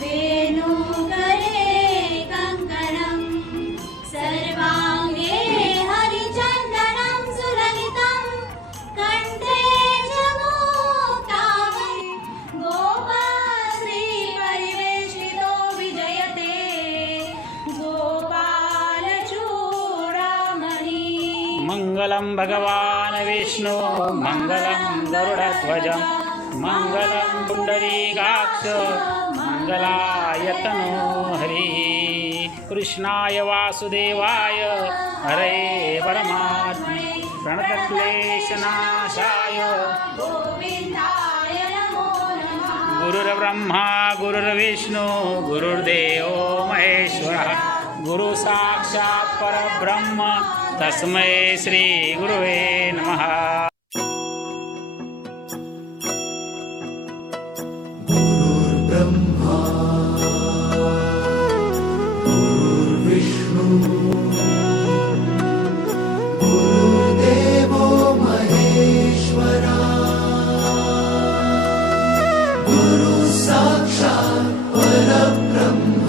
वेणुकरे कङ्कणं सर्वाङ्गे हरिचन्दनं सुललितं कण्ठे च मुक्तावली गोपश्रीपरिवेष्टितो विजयते गोपालचूडामणि। मङ्गलं भगवान् विष्णु मङ्गलं गरुडध्वज मङ्गलं पुण्डरीकाक्ष मङ्गलायतनो हरि। कृष्णाय वासुदेवाय हरे परमात्मने प्रणतक्लेशनाशाय गोविन्दाय नमो नमः। गुरुर्ब्रह्मा गुरुर्विष्णु गुरुर्देवो महेश्वरः गुरु साक्षात् परब्रह्म तस्मै श्री गुरुवे नमः। गुरुर्ब्रह्मा गुरुर्विष्णु गुरुर्देवो महेश्वरा गुरु साक्षात् परब्रह्म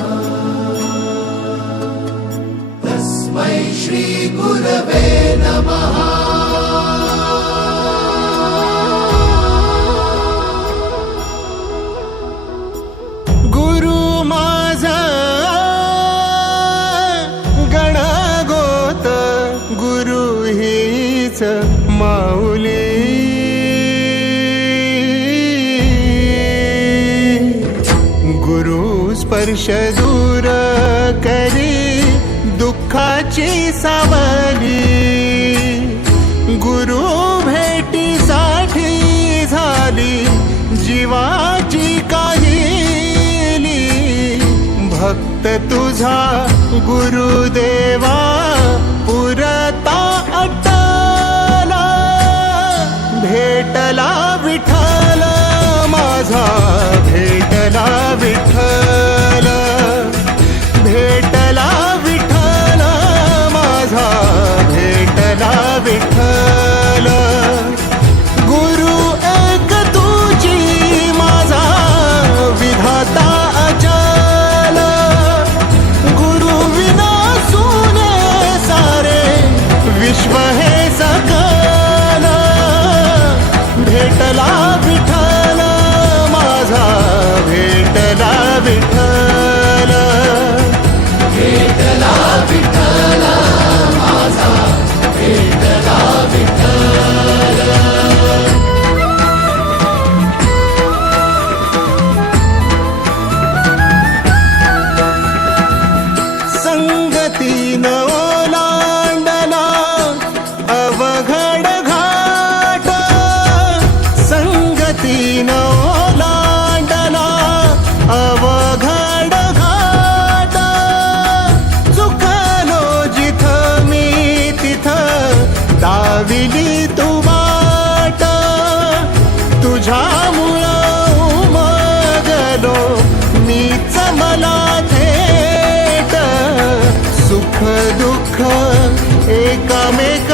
तस्मै श्री गुरवे नमः। गुरु माझा गणगोत गुरु हीच माऊली गुरु स्पर्श दूर करी दुःखाची सावली गुरु भेटीसाठी झाली जीवाची काहिली भक्त तुझा गुरुदेवा पुरता अटला भेटला विठ्ठल माझा भेटला विठ्ठल भेटला विठ्ठल माझा भेटला विठ्ठल गुरु एक तुझी माझा विधाता अचल गुरु विना सुने सारे विश्व हे सकल भेटला विठ्ठल माझा भेटला विठ्ठल भेटला विठ्ठल माझा भेटला विठ्ठल। संगतीन ओलांडला अवघड घाट संगतीन ओलांडला अवघड घाट चुकलो जिथ मी तिथ दाविली तू वाट तुझ्यामुळं उमगलो मीच मला थेट सुख दुःख एकामेक